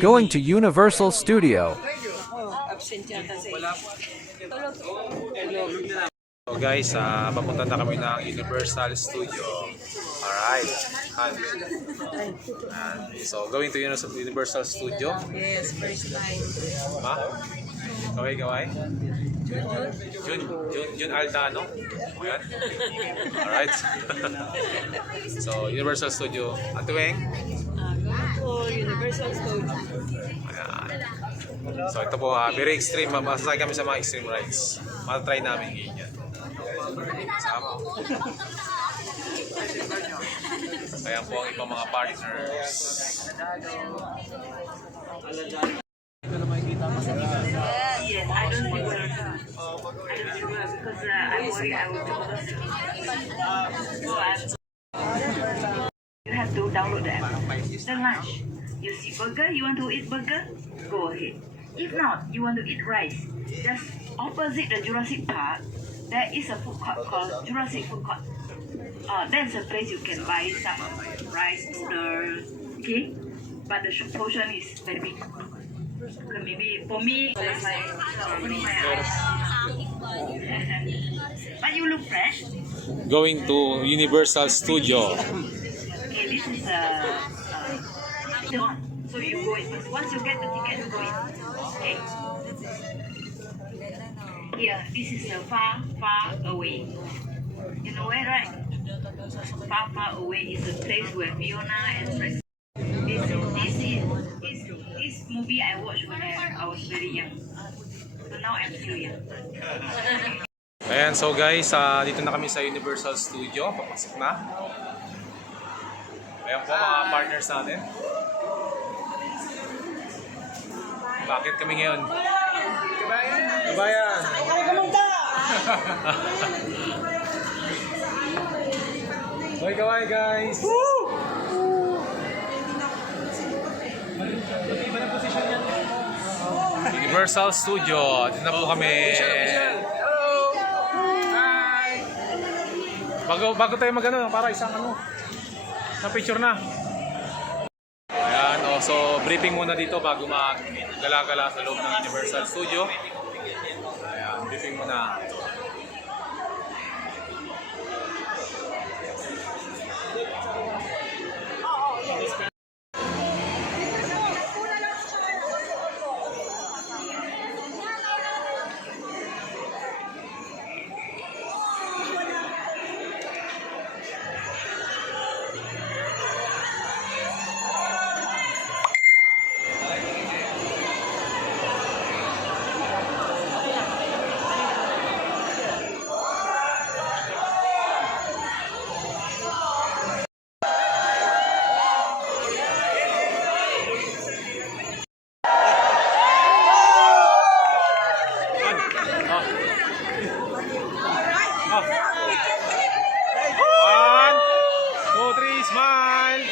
Going to Universal Studio. So guys, papunta na kami ng Universal Studio. Alright. So going to Universal Studio. Yes, first time. Ha? Kaway. Jun Aldano. Ayan. Alright. So Universal Studio. At tuwing? Universal Studio. Ayan. So ito po, very extreme. Masasakay kami sa mga extreme rides. Matatry namin ganyan. Sama. Ayan po ang ibang mga partners. Yes, I don't think well. Because I worry I will be You have to download the app. The lunch. You see burger, you want to eat burger? Go ahead. If not, you want to eat rice. Just opposite the Jurassic Park, there is a food court called Jurassic Food Court. That's a place you can buy some rice, noodles, okay? But the portion is very big. Okay, maybe for me, it's like opening my eyes. But you look fresh. Going to Universal Studio. Okay, this is the one. So you go in first. Once you get the ticket, you go in. Okay. Yeah, this is far away. You know where, right? Far away is the place where Fiona and Rex. This movie I watched when I was very young. So now I'm still young. Ayan, so guys, dito na kami sa Universal Studio. Papasok na. Ayan po mga partners natin. Bakit kami ngayon? Kabayan! Hoy, kaway guys! Universal Studio. Dito na po kami. Bago tayo mag-ano, para isang picture na. Ayan, so briefing muna dito bago mag-gala-gala sa loob ng Universal Studio. Ayan, briefing muna. Smile!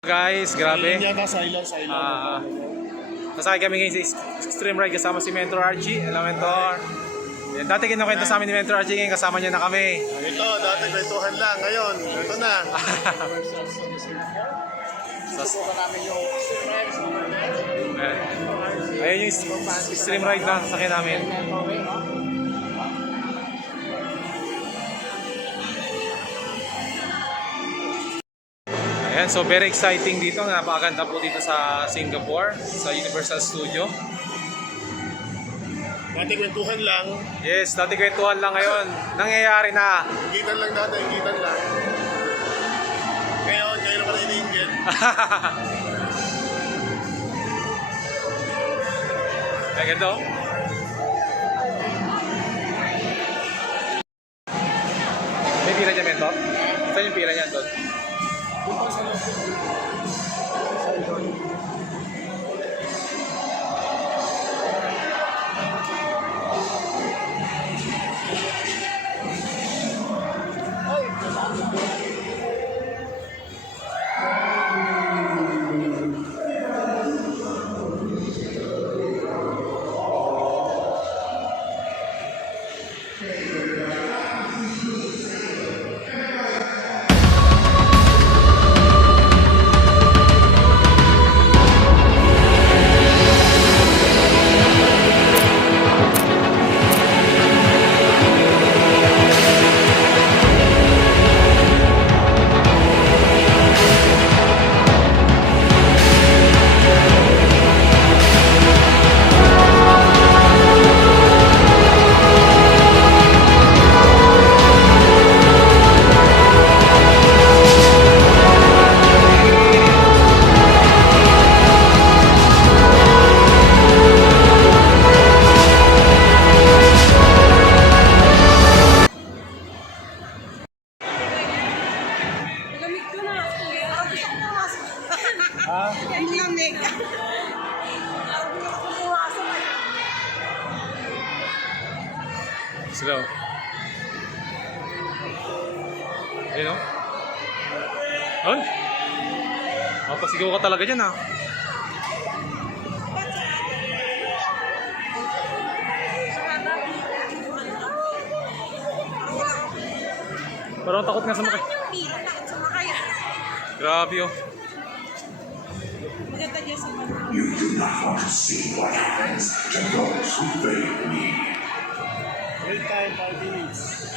Guys, grabe. Nasakay kami ngayon sa Extreme Ride kasama si Mentor Archie. Hello, Mentor. Yan, dati kinukwento sa amin ni Mentor Archie, ngayon kasama niya na kami. Ito, dati kwentuhan lang. Ngayon, ito na. Susubukan namin yung ayun yung Extreme Ride na sasakyan namin. Ayan, so very exciting dito. Napakaganda po dito sa Singapore, sa Universal Studio. Dati kwentuhan lang. Yes, dati kwentuhan lang ngayon. Nangyayari na. Gitan lang dati, gitan lang. Ngayon ka na iniingit. Ay, ganda oh. May pila dyan, Mentor? Saan yung pila niyan doon? Lamig ko na. Gusto ko pumasok. Ha? Ang lamig. Gusto ko pumasok. Slow. Ayun o. Ay! Mapasigaw ka talaga dyan ha. Parang takot nga sumakay. Yung pila, takot sumakay. Grabe oh. Maganda dyan sa mga. You do not want to see what happens to those who fail me. Wait time, 5 minutes.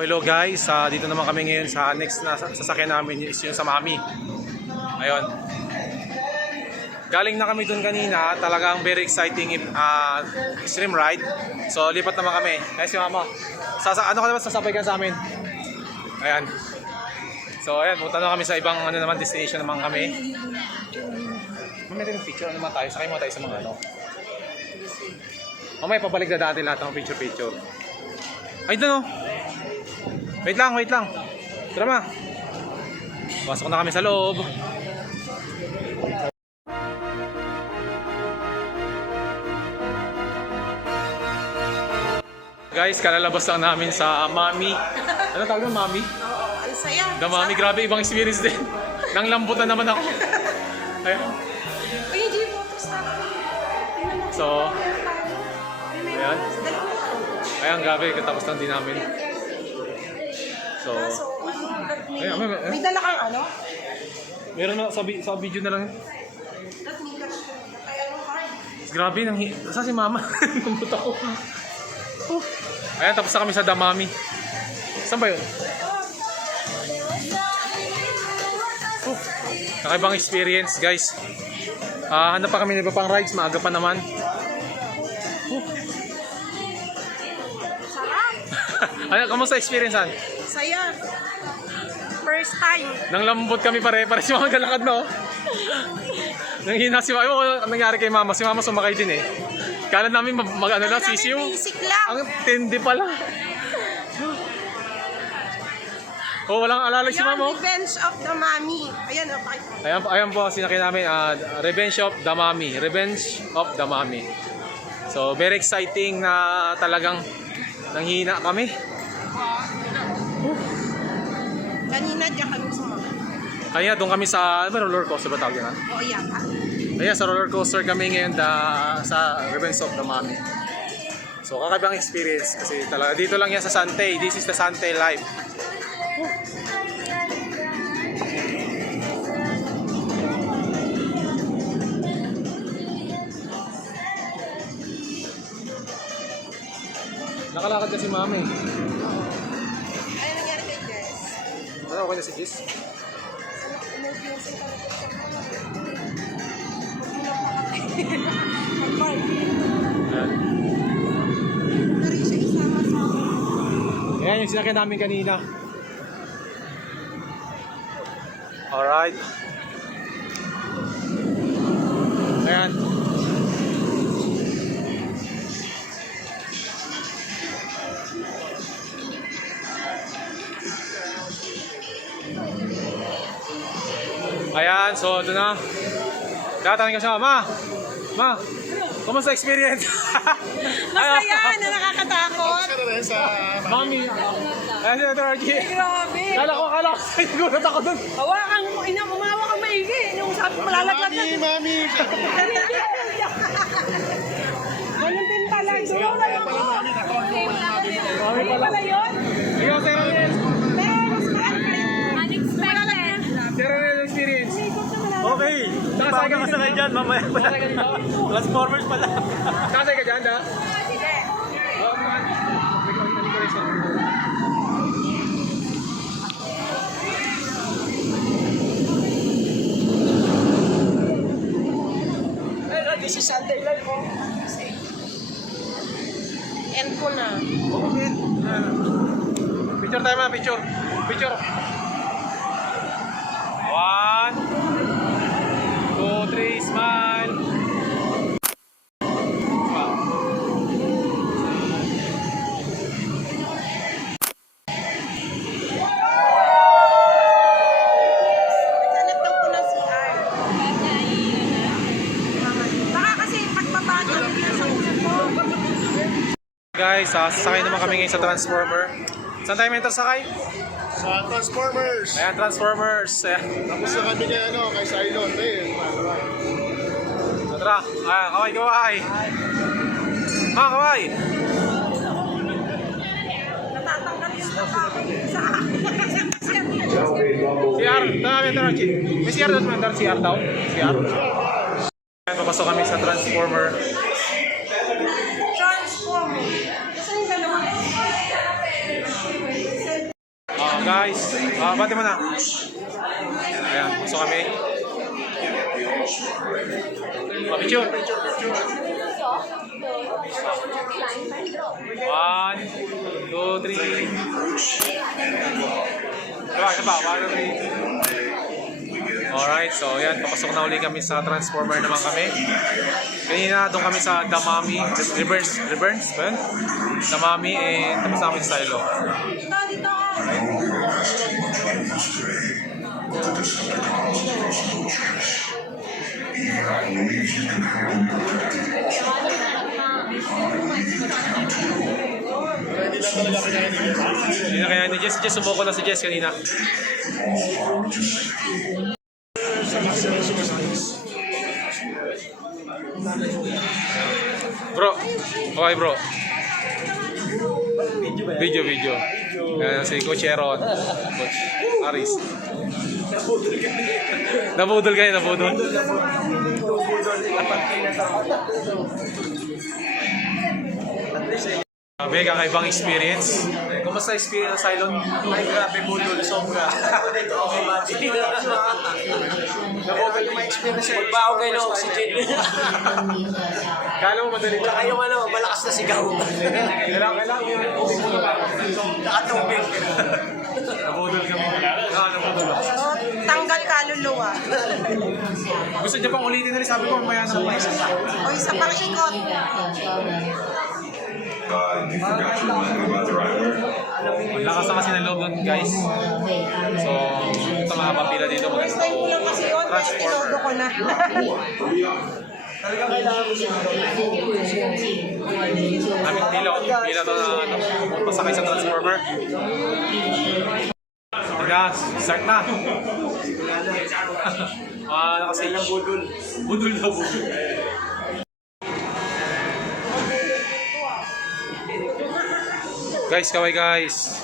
Hello guys, dito naman kami ngayon sa next na sasakyan namin is yung sa Mami. Ayun. Galing na kami dun kanina, talagang very exciting extreme ride. So lipat naman kami. Nice yung Mama. Ano ka naman sasabay ka sa amin? Ayan. So ayan, punta na kami sa ibang naman destination naman kami. Mamaya tayo ng picture naman tayo. Sakay mo tayo sa mga ano. Mamaya pabalik na dati lahat ng picture. Ay doon oh. Wait lang. Tara ma. Pasok na kami sa loob. Guys, kalalabas lang namin sa Mami. Ano tawag mo, Mami? Oo, ang saya. The Mami, grabe, ibang experience din. Nang lambutan naman ako. Ayun. Uy, hindi mo ito sa akin. So, ayan. Ayan, grabe, katapos lang din namin. So, Kaso, may dala kang ano? meron na sa video na lang. That may cash ko. Kaya ano card? Grabe, saan si Mama? Nandun ako. Ayan, tapos na kami sa The Mami. Saan ba yun? Nakaibang experience, guys. Hanap pa kami ng iba pang rides, maaga pa naman. Sarap. Ano, kamusta experience, Han? Saya. First time. Nang lambot kami pare si Mama galakad na, oh. Nang hina si Mama, ano nangyari kay Mama? Si Mama sumakay din eh. Kala namin ano lang, sisiw. Basic lang. Ang tindi pala. Oh, walang alalay si Yan, Mama. Oh. Revenge of the Mami. Ayan, o, pakita. Ayan po, sinakay namin, Revenge of the Mami. Revenge of the Mami. So, very exciting na talagang nanghina kami. Kanina dyan kami sumama. Kaya doon kami sa, ano ba, roller coaster ba tawag yan? Oo, yata. Ayan, sa roller coaster kami ngayon sa Revenge of the Mami. So, kakaibang experience kasi talaga, dito lang yan sa Santay. This is the Santay Live. Nakalakad kasi Mami. Ano nangyari kay Jess? Ano, okay na si Jess? Move yung sa Mag-park. Ayan. Pero siya isama sa akin. Ayan yung sinakyan namin kanina. Alright. Ayan. Ayan, so ito na. Tatanungin ko siya, Ma! Ma! Kumusta experience? Masaya na nakakatakot. Ano rin sa... Mami! Ayan si Dr. RG. Grabe. Kala ko, nagulat ako dun. Hawakan mo, umawa kang maigi. Yung sabi ko, malalaglag na. Mami! Ganun din pala. Duro na yung Mami pala. pala yun. Ikaw, Sir Raniel. Unexpected. Sir Raniel experience. Okay! Nakasakay ka dito? dyan, mamaya pala. Transformers pala. Nakasakay ka dyan, da? Sige. Oo, man. This is Underline po. End ko na. Picture tayo, ma. Picture. Picture. 1, 2, 3, smile. Hanap daw ko ng CR. Baka kasi pagbabago ng sa ulo ko. Guys, sasakay naman kami ngayon sa Transformer. Saan tayo may sakay? Sa Transformers. Ayan, Transformers. Ayan. Tapos na kami kay, kay Cylon. Tara. Ayan, kaway, kaway. Ma, kaway. Natatanggal yung kapatid sa CR. Tama, may tara. May CR doon, may CR daw. CR. Ayan, papasok kami sa Transformer. transform. Kasi yung gano'n. Guys, bati mo na. Ayan, pasok kami. Picture. 1, 2, 3. Diba? 1, 2, 3. Alright, so yan, papasok na uli kami sa Transformer naman kami. Kanina doon kami sa Damami, Reburns ba yun? Damami, tapos na kami sa Silo. Dito ka. Hindi na kaya ni Jess. Si Jess, sumuko na si Jess kanina. Bro, okay bro. Video. Ayan, si Coach Aaron. Coach Aris. Nabudol kayo, nabudol. Grabe, kakaibang experience. Kumusta experience sa Cylon? Ay, grabe, budol. Sobra. Nakokan yung ma-experience eh. Magbaho kayo ng oxygen. Kala mo madali lang. Saka yung malakas na sigaw. Kailangan yung tubig mo na. Nakatubig. Nabudol kami. Nabudol ako. Tanggal kaluluwa. Gusto niya pang ulitin na rin. Sabi ko, mamaya na pa isa. O isa pang ikot. You forgot to remind me about the rider. Lakas na kasi ng loob nun, guys. So, ito mga papila dito. First time ko lang kasi yun. Kaya tinodo ko na. Talagang kailangan mo siya. Aming pila to na pasakay sa Transformer. Teka, start na. Kasi lang budol. Budol na budol. Guys, kaway guys.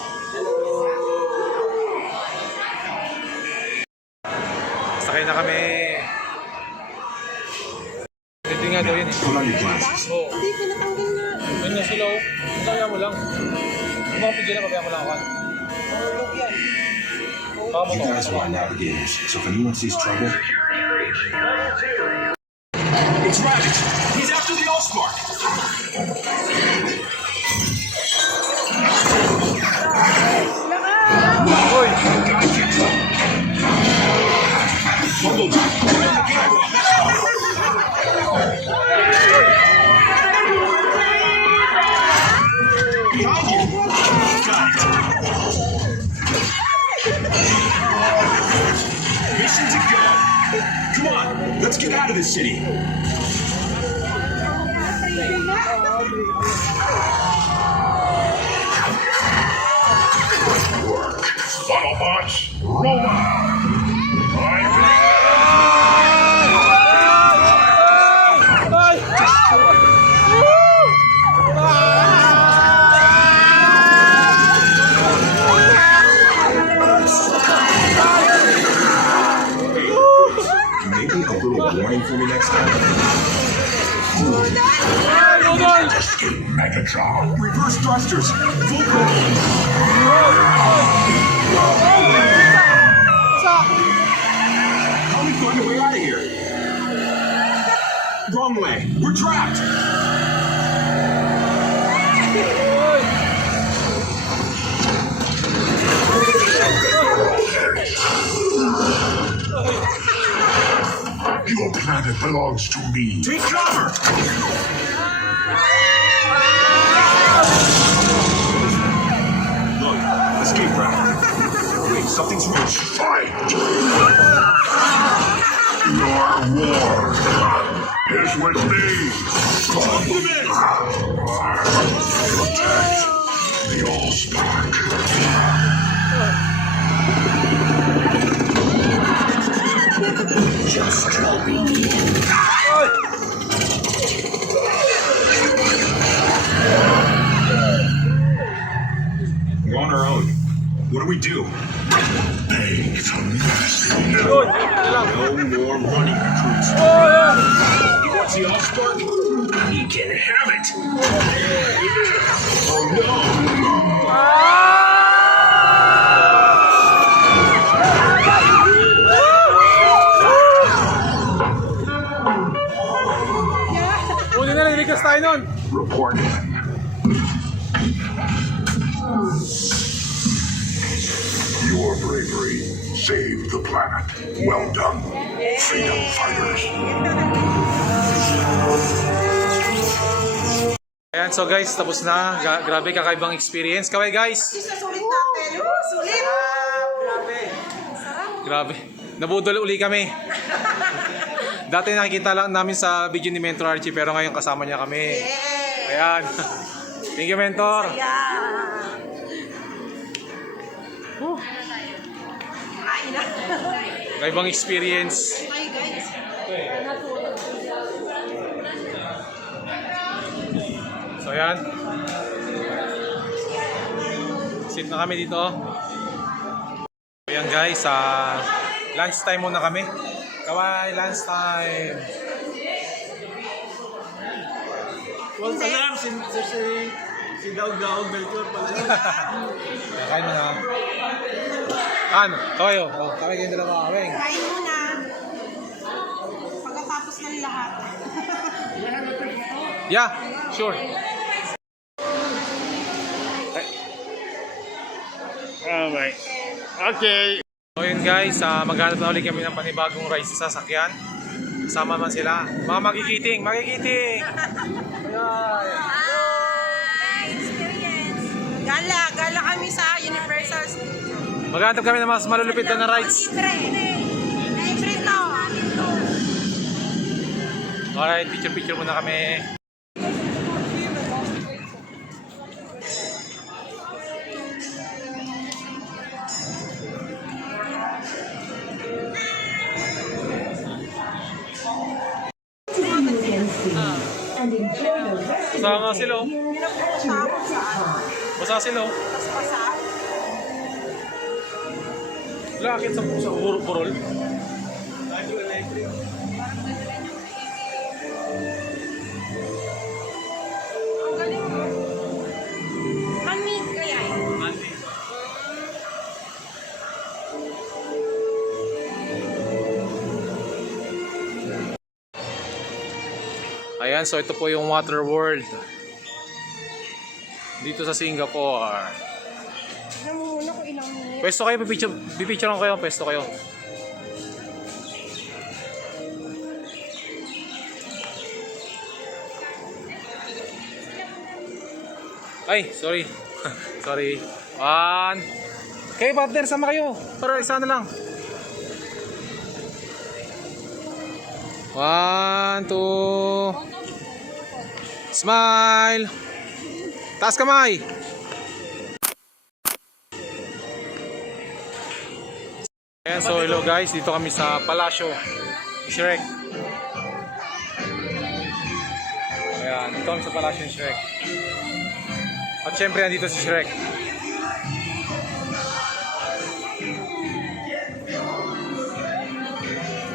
Sakay na kami. Pwede nga daw yun eh. Put on your glasses. Oo. Hindi, pinatanggal na. Ayun na sila oh. Kaya mo lang. Kung mga pigil na, kaya mo lang ako. Baka mo You to. guys are navigators, so if anyone sees trouble... It's Ravage! He's after the Allspark! Uy! Mission to go! Let's get out of this city. Work. Autobots, roll out. Maybe a little warning for me next time. Escape Megatron. Reverse thrusters. Full command. How do we find a way out of here? Wrong way. We're trapped. Your planet belongs to me. Take cover. Look, escape route. Wait, something's wrong. Fight. Your war is with me. Protect the Allspark. Just we're on our own. What do we do? Beg for mercy. No more running, recruits. You want the Allspark? He can have it. Oh no! Huli na, niligas tayo nun. Report in. Your bravery saved the planet. Well done, freedom fighters. Ayan, so guys, tapos na. Grabe, kakaibang experience. Kaway guys. Sulit natin. Sulit. Grabe. Nabudol uli kami. Dati nakikita lang namin sa video ni Mentor Archie, pero ngayon kasama niya kami. Ayan. Thank you, Mentor. Kaibang experience. So ayan. Sit na kami dito. Ayan guys, lunch time muna kami. Kawai, lunch time. Si Daog Melchor pala. Kain mo na. Ano? Kawayo. Oh, kaway kayong dalawa. Kaway. Kain muna. Pagkatapos ng lahat. Yeah, sure. Alright. Okay. So yun guys, maghanap na ulit kami ng panibagong ride sa sasakyan. Kasama man sila. Mga magigiting! Magigiting! Experience. Gala kami sa Universal Studios. Maghanap kami ng mas malulupit na rides. Libre to. Alright, picture muna kami. Basa nga sila oh. Basa sila oh. Lakit sa puso, burol. Ang galing mo. Handmade kaya yun. Ayan, so ito po yung Water World. Dito sa Singapore. Alam mo muna kung ilang minutes. Pwesto kayo, pipicture lang kayo, pwesto kayo. Ay, sorry. Sorry. One. Kayo partner, sama kayo. Para isa na lang. 1, 2. Smile. Taas kamay. Ayan, so hello guys, dito kami sa Palasyo ni Shrek. Ayan, dito kami sa Palasyo ni Shrek. At syempre, nandito si Shrek.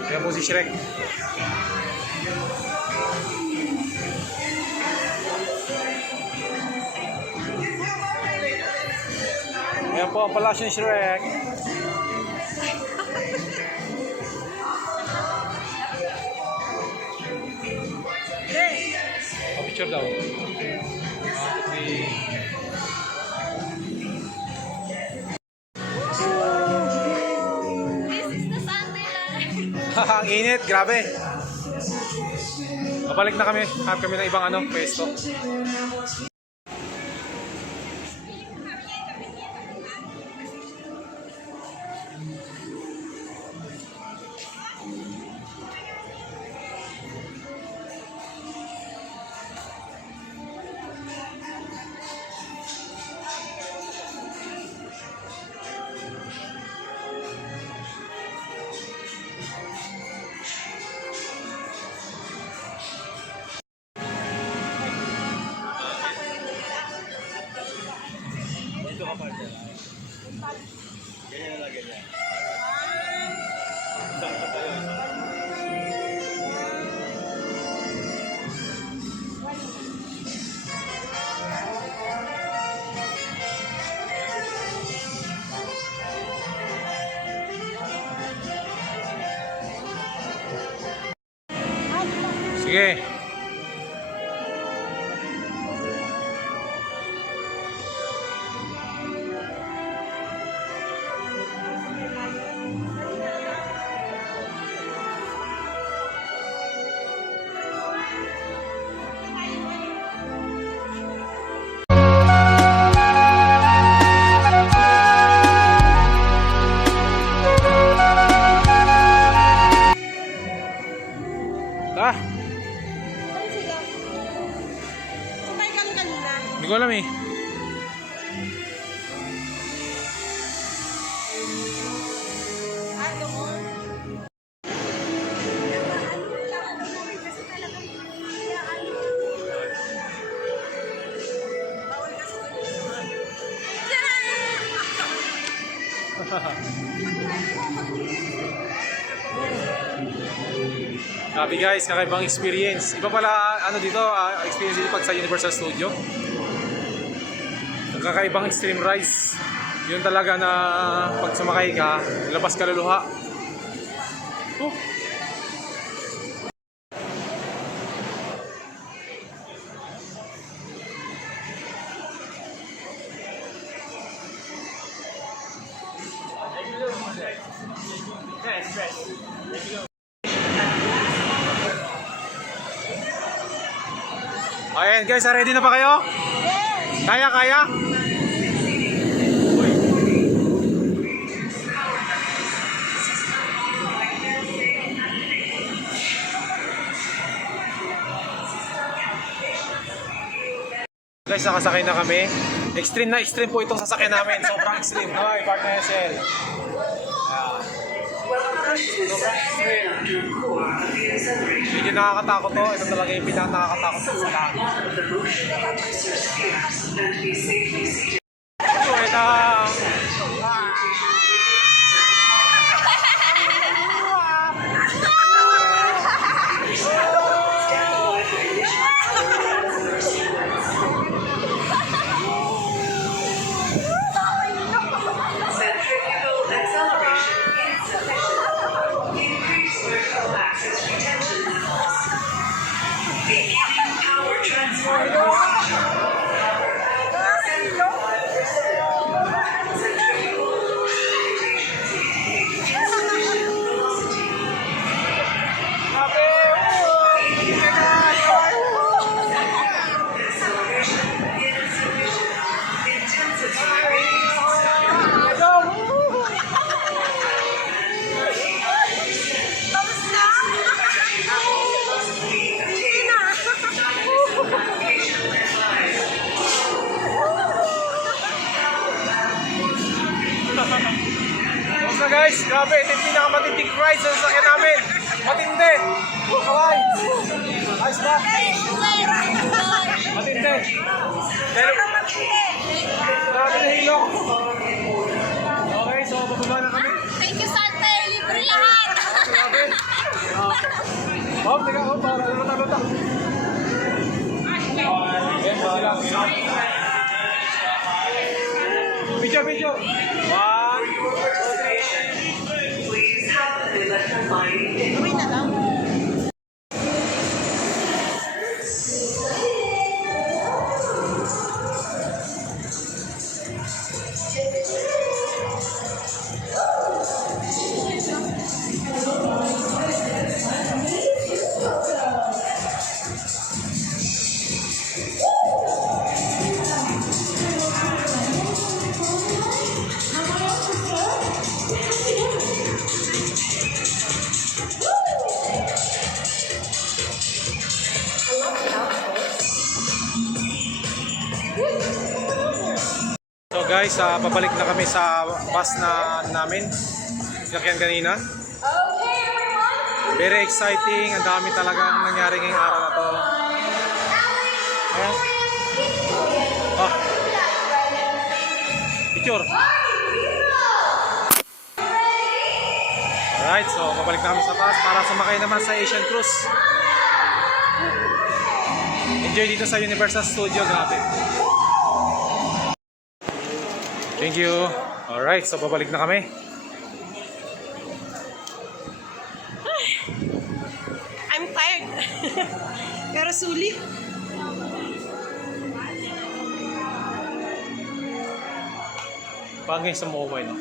Ayan po si Shrek. Ayan po ang Palasyo ni Shrek. Picture daw. This is the Sunday life. Ang init, grabe. Mabalik na kami. Hanap kami ng ibang pwesto. Sige. Ah, Sabay kang kanina. hindi ko alam eh. Ano mo? Sabi guys, kakaibang experience. Iba pala dito, experience dito pag sa Universal Studio. Kakaibang extreme rise. Yun talaga na pag sumakay ka, labas ka luluha. Oh. Ayan guys, ready na ba kayo? Yes! Kaya? Guys, nakasakay na kami. Extreme na extreme po itong sasakyan namin. Sobrang extreme. Hi, partner SL. Sobrang extreme. Medyo nakakatakot to. Ito talaga yung pinaka-nakakatakot sa lahat. Wait lang. Centrifugal acceleration insufficient. Increase vertical axis retention levels. Beginning power transfer. Power out. 75%. guys, grabe, ito yung pinakamatinding ride sa sasakyan namin. Matindi. Kaway. Ayos ba? Matindi. Grabe na hilok. Okay, so bababa na kami. Thank you, Sante. Libre lahat. Grabe. Teka, para luta. Ayan po sila. Video. 1, 2, 3. Please have an electrifying Uwi na lang. So guys, pabalik na kami sa bus na namin. Sinakyan kanina. Very exciting. Ang dami talagang nangyari ngayong araw na to. Ayan. Oh. Picture. Alright, so pabalik na kami sa bus para sumakay naman sa Asian Cruise. Enjoy dito sa Universal Studio. Grabe. Thank you. Alright, so babalik na kami. I'm tired. Pero sulit. Pangay sa mukha, no?